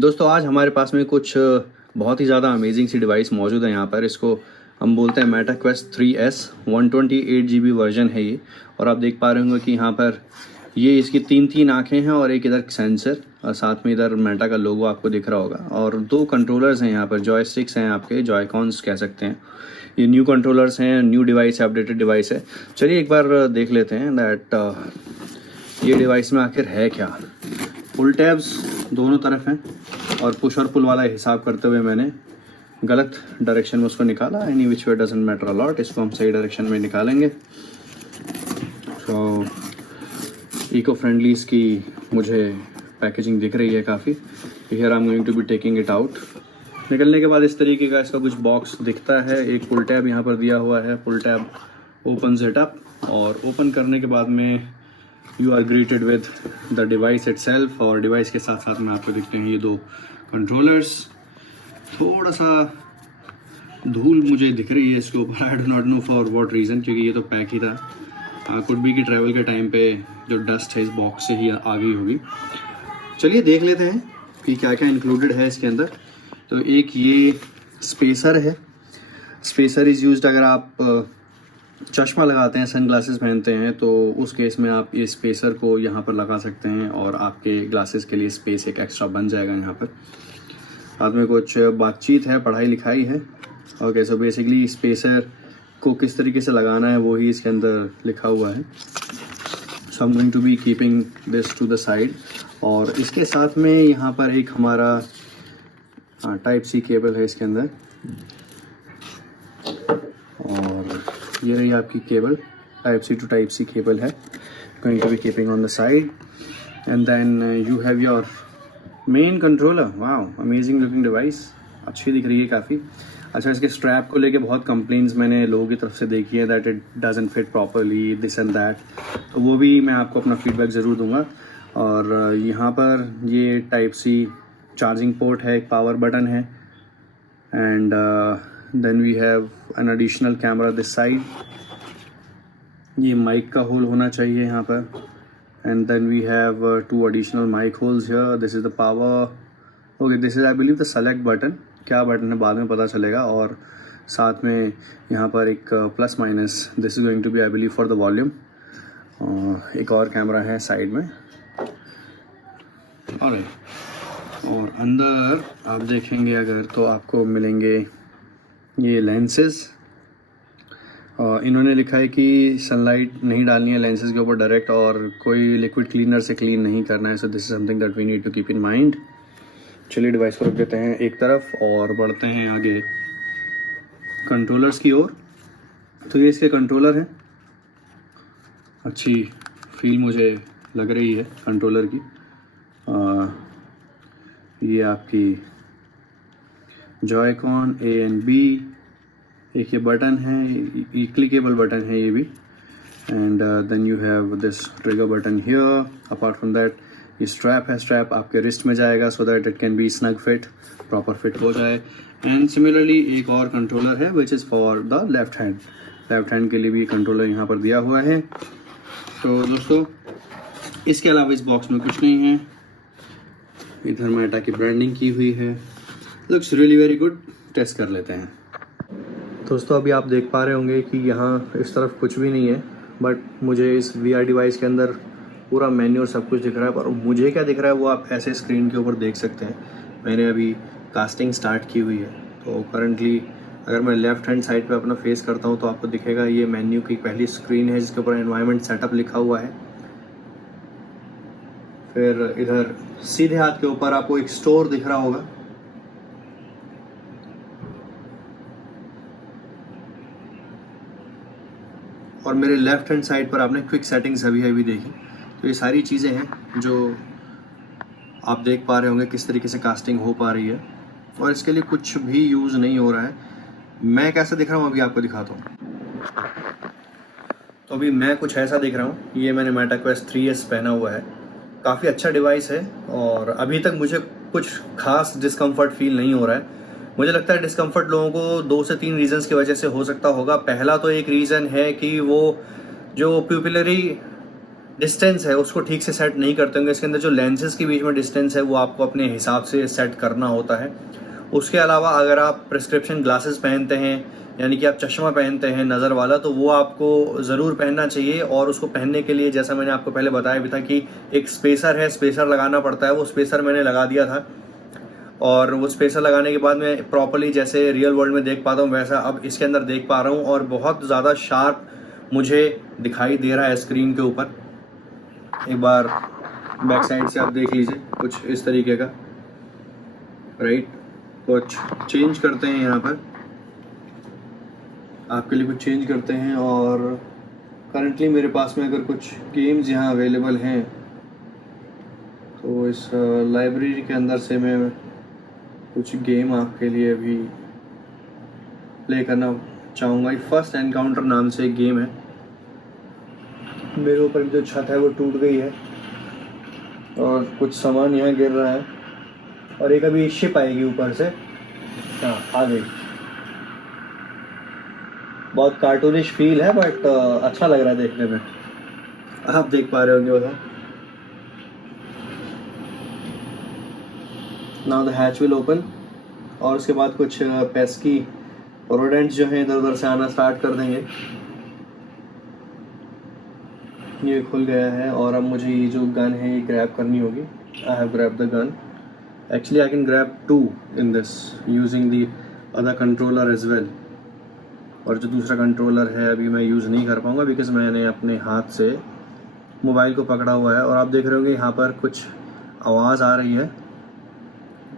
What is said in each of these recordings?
दोस्तों आज हमारे पास में कुछ बहुत ही ज़्यादा अमेजिंग सी डिवाइस मौजूद है यहाँ पर। इसको हम बोलते हैं Meta quest 3S 128 GB version है ये। और आप देख पा रहे होंगे कि यहाँ पर ये इसकी तीन आँखें हैं और एक इधर सेंसर और साथ में इधर मेटा का लोगो आपको दिख रहा होगा। और दो कंट्रोलर्स हैं यहाँ पर, जॉयस्टिक्स हैं, आपके जॉयकॉन्स कह सकते हैं। ये न्यू कंट्रोलर्स हैं, न्यू डिवाइस है, अपडेटेड डिवाइस है। चलिए एक बार देख लेते हैं दैट ये डिवाइस में आखिर है क्या। फुल टैब्स दोनों तरफ हैं और पुश और पुल वाला हिसाब करते हुए मैंने गलत डायरेक्शन में उसको निकाला। Any which way doesn't matter a lot, इसको हम सही डायरेक्शन में निकालेंगे। तो इको फ्रेंडली इसकी मुझे पैकेजिंग दिख रही है काफ़ी। Here I am going to be taking it out. निकलने के बाद इस तरीके का इसका कुछ बॉक्स दिखता है। एक पुल टैब यहाँ पर दिया हुआ है, pull tab open it up, और ओपन करने के बाद में you are greeted with the device itself. और डिवाइस के साथ साथ में आपको दिखते हैं ये दो कंट्रोलर्स। थोड़ा सा धूल मुझे दिख रही है इसके ऊपर, I do not know for what reason, क्योंकि ये तो पैक ही था। कुड बी की ट्रैवल के टाइम पे जो डस्ट है इस बॉक्स से ही आ गई होगी। चलिए देख लेते हैं कि क्या क्या इंक्लूडेड है इसके अंदर। तो एक ये स्पेसर है। स्पेसर इज़ यूज्ड अगर आप चश्मा लगाते हैं, सन ग्लासेस पहनते हैं, तो उस केस में आप ये स्पेसर को यहाँ पर लगा सकते हैं और आपके ग्लासेस के लिए स्पेस एक एक्स्ट्रा बन जाएगा यहाँ पर। बाद में कुछ बातचीत है, पढ़ाई लिखाई है। ओके, सो बेसिकली स्पेसर को किस तरीके से लगाना है वो ही इसके अंदर लिखा हुआ है। So I am going to be keeping this to the side. और इसके साथ में यहाँ पर एक हमारा टाइप सी केबल है इसके अंदर, और ये रही आपकी cable, type c to type c cable है। Going to be keeping on the side. And then you have your main controller. Wow, amazing looking device, अच्छी दिख रही है काफ़ी। अच्छा, इसके स्ट्रैप को लेके बहुत कंप्लेंट्स मैंने लोगों की तरफ से देखी है that it doesn't fit properly, this and that. तो वो भी मैं आपको अपना फीडबैक ज़रूर दूंगा। और यहाँ पर ये टाइप सी चार्जिंग पोर्ट है, एक पावर बटन है, and then we have an additional camera this side. ये माइक का होल होना चाहिए यहाँ पर। And then we have two additional mic holes here. This is the power, okay, this is I believe the select button. क्या button है बाद में पता चलेगा। और साथ में यहाँ पर एक plus minus, this is going to be I believe for the volume. एक और कैमरा है साइड में। और अंदर आप देखेंगे अगर तो आपको मिलेंगे ये लेंसेज। इन्होंने लिखा है कि सनलाइट नहीं डालनी है लेंसेज के ऊपर डायरेक्ट, और कोई लिक्विड क्लीनर से क्लीन नहीं करना है। So this is something that we need to keep in mind. चलिए डिवाइस को रख देते हैं एक तरफ और बढ़ते हैं आगे कंट्रोलर्स की ओर। तो ये इसके कंट्रोलर हैं। अच्छी फील मुझे लग रही है कंट्रोलर की। ये आपकी जॉयकॉन ए एंड बी, एक ये बटन है, ये क्लिकेबल बटन है ये भी। And then you have this trigger button here. Apart from that ये स्ट्रैप है, स्ट्रैप आपके रिस्ट में जाएगा so that it can be snug fit, proper fit हो जाए। एंड सिमिलरली एक और कंट्रोलर है which is for the left hand. Left hand के लिए भी कंट्रोलर यहाँ पर दिया हुआ है। तो दोस्तों इसके अलावा इस बॉक्स में कुछ नहीं है। इधर मेटा की ब्रांडिंग की हुई है, looks really very good. Test कर लेते हैं। दोस्तों अभी आप देख पा रहे होंगे कि यहाँ इस तरफ कुछ भी नहीं है, बट मुझे इस VR डिवाइस के अंदर पूरा मेन्यू और सब कुछ दिख रहा है। पर मुझे क्या दिख रहा है वो आप ऐसे स्क्रीन के ऊपर देख सकते हैं। मैंने अभी कास्टिंग स्टार्ट की हुई है, तो करंटली अगर मैं लेफ्ट हैंड साइड पे अपना फेस करता हूँ तो आपको दिखेगा ये मेन्यू की पहली स्क्रीन है जिसके ऊपर एनवायरनमेंट सेटअप लिखा हुआ है। फिर इधर सीधे हाथ के ऊपर आपको एक स्टोर दिख रहा होगा। और मेरे लेफ्ट हैंड साइड पर आपने क्विक सेटिंग्स अभी देखी। तो ये सारी चीज़ें हैं जो आप देख पा रहे होंगे किस तरीके से कास्टिंग हो पा रही है। और इसके लिए कुछ भी यूज़ नहीं हो रहा है। मैं कैसा दिख रहा हूँ अभी आपको दिखाता हूँ। तो अभी मैं कुछ ऐसा दिख रहा हूँ। ये मैंने मेटा क्वेस्ट 3S पहना हुआ है। काफ़ी अच्छा डिवाइस है और अभी तक मुझे कुछ खास डिस्कम्फर्ट फील नहीं हो रहा है। मुझे लगता है डिस्कम्फर्ट लोगों को 2 से 3 रीज़न्स की वजह से हो सकता होगा। पहला तो एक रीज़न है कि वो जो प्यूपिलरी डिस्टेंस है उसको ठीक से सेट नहीं करते होंगे। इसके अंदर जो लेंसेज के बीच में डिस्टेंस है वो आपको अपने हिसाब से सेट करना होता है। उसके अलावा अगर आप प्रिस्क्रिप्शन ग्लासेस पहनते हैं, यानी कि आप चश्मा पहनते हैं नज़र वाला, तो वो आपको ज़रूर पहनना चाहिए। और उसको पहनने के लिए जैसा मैंने आपको पहले बताया भी था कि एक स्पेसर है, स्पेसर लगाना पड़ता है। वो स्पेसर मैंने लगा दिया था और वो स्पेसर लगाने के बाद मैं प्रॉपर्ली जैसे रियल वर्ल्ड में देख पाता हूँ वैसा अब इसके अंदर देख पा रहा हूँ और बहुत ज़्यादा शार्प मुझे दिखाई दे रहा है स्क्रीन के ऊपर। एक बार बैक साइड से आप देख लीजिए कुछ इस तरीके का, राइट। कुछ चेंज करते हैं यहाँ पर, आपके लिए कुछ चेंज करते हैं। और करंटली मेरे पास में अगर कुछ गेम्स यहाँ अवेलेबल हैं तो इस लाइब्रेरी के अंदर से मैं कुछ गेम आपके लिए अभी प्ले करना चाहूँगा। फर्स्ट एनकाउंटर नाम से एक गेम है। मेरे ऊपर जो छत है वो टूट गई है और कुछ सामान यहाँ गिर रहा है और एक अभी शिप आएगी ऊपर से। हाँ, आ गई। बहुत कार्टूनिश फील है बट अच्छा लग रहा है देखने में। आप देख पा रहे होंगे उधर। Now the hatch will open और उसके बाद कुछ पेस्की रोडेंट्स जो हैं इधर उधर से आना स्टार्ट कर देंगे। ये खुल गया है और अब मुझे ये जो गन है ये ग्रैब करनी होगी। I have grab the gun. Actually I can grab 2 in this using the other controller as well. और जो दूसरा कंट्रोलर है अभी मैं यूज़ नहीं कर पाऊँगा बिकॉज मैंने अपने हाथ से मोबाइल को पकड़ा हुआ है। और आप देख रहे होंगे यहाँ पर कुछ आवाज़ आ रही है,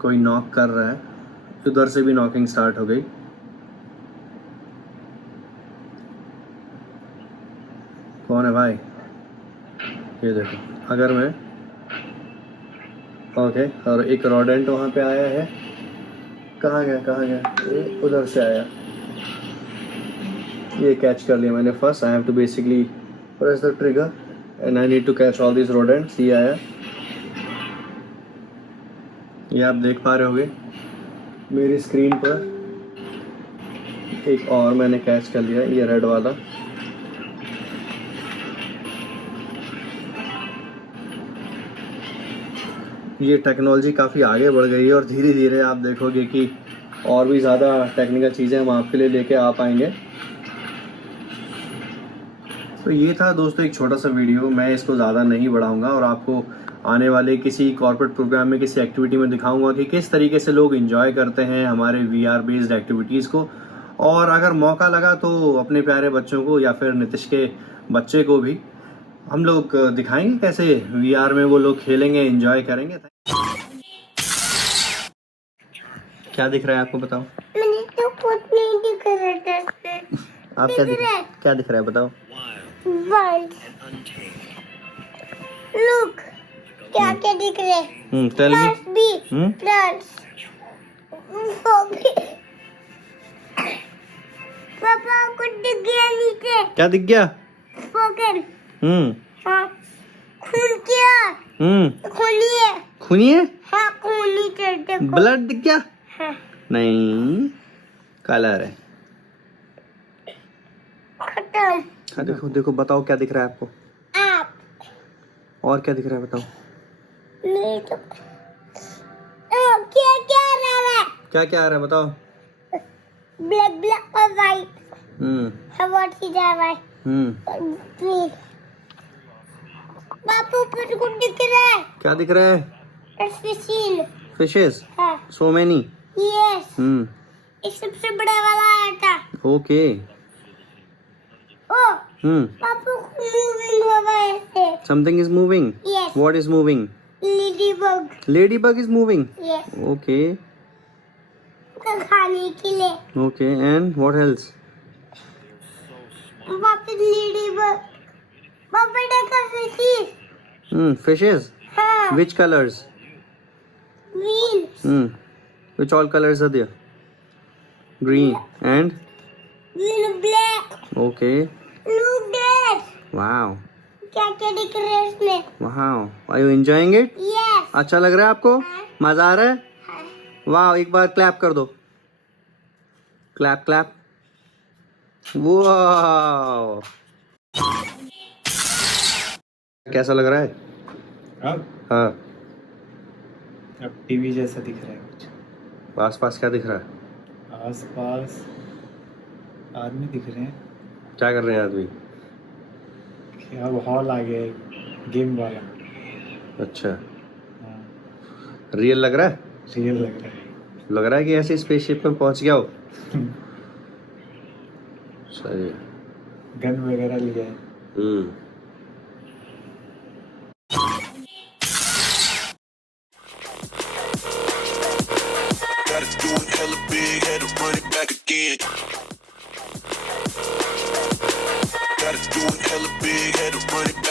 कोई नॉक कर रहा है। उधर से भी नॉकिंग स्टार्ट हो गई। कौन है भाई? ये देखो, अगर मैं ओके और एक रोडेंट वहाँ पे आया है। कहाँ गया? ये उधर से आया। ये कैच कर लिया मैंने first. I have to basically press the trigger and I need to catch all this rodents. ये आया, ये आप देख पा रहे होगे मेरी स्क्रीन पर। एक और मैंने कैच कर लिया, ये रेड वाला। ये टेक्नोलॉजी काफ़ी आगे बढ़ गई है और धीरे धीरे आप देखोगे कि और भी ज़्यादा टेक्निकल चीज़ें हम आपके लिए लेके आ पाएंगे। तो ये था दोस्तों एक छोटा सा वीडियो। मैं इसको ज़्यादा नहीं बढ़ाऊंगा और आपको आने वाले किसी कॉर्पोरेट प्रोग्राम में, किसी एक्टिविटी में दिखाऊंगा कि किस तरीके से लोग एंजॉय करते हैं हमारे VR बेस्ड एक्टिविटीज़ को। और अगर मौका लगा तो अपने प्यारे बच्चों को या फिर नितिश के बच्चे को भी हम लोग दिखाएंगे कैसे VR में वो लोग खेलेंगे, एंजॉय करेंगे। क्या दिख रहा है आपको, बताओ? मैंने तो कुछ नहीं दिख रहा था। आप क्या दिख रहा है बताओ? Birds. Look, क्या क्या दिख रहे हैं? Tell me. Plants भी, plants. पापा कुछ दिख गया नीचे। क्या दिख गया? Spoken. हाँ। खून क्या? खूनी खूनी है? हाँ, खूनी चलते। ब्लड दिख गया? हाँ। नहीं, कलर है। खत्म। हाँ, देखो देखो, बताओ क्या दिख रहा है आपको? आप। और क्या दिख रहा है बताओ? नहीं तो क्या क्या आ रहा है? क्या क्या आ रहा है बताओ? ब्लैक ब्लैक और white. What is that? Green. बापू ऊपर कुछ दिख रहा है। क्या दिख रहा है? फिशिंग। फिशेस? हाँ। So many? यस। इस सबसे बड़ा वाला आया था। ओके। ओ बापू मूविंग हो रहा है ऐसे। Something is moving? Yes. What is moving? Ladybug. Ladybug is moving? Yes. Okay खाने के लिए। Okay, and what else? वापस लेडीबग। पापा देखो फिशिंग। Fishes? हाँ। Which colors? Green. Which all colors are there? Green and? Green and black. Okay. Look there. Wow. क्या क्या दिख रहा है इसमें? Wow. Are you enjoying it? Yes. अच्छा लग रहा है आपको? हाँ। मजा आ रहा है? हाँ। वाह, एक बार क्लैप कर दो। Clap clap. वाह। कैसा लग रहा है? अब हाँ, अब टीवी जैसा दिख रहा है कुछ। आसपास क्या दिख रहा है? आसपास आदमी दिख रहे हैं। क्या कर रहे हैं आदमी? अब हॉल आ गया है, गेम वाला। अच्छा, हाँ, रियल लग रहा है? रियल लग रहा है। लग रहा है कि ऐसे स्पेसशिप में पहुंच गया हो। सही है। गन वगैरह लिया है। Gotta do it hella big, had to run it back again. Gotta do it hella big, had to run it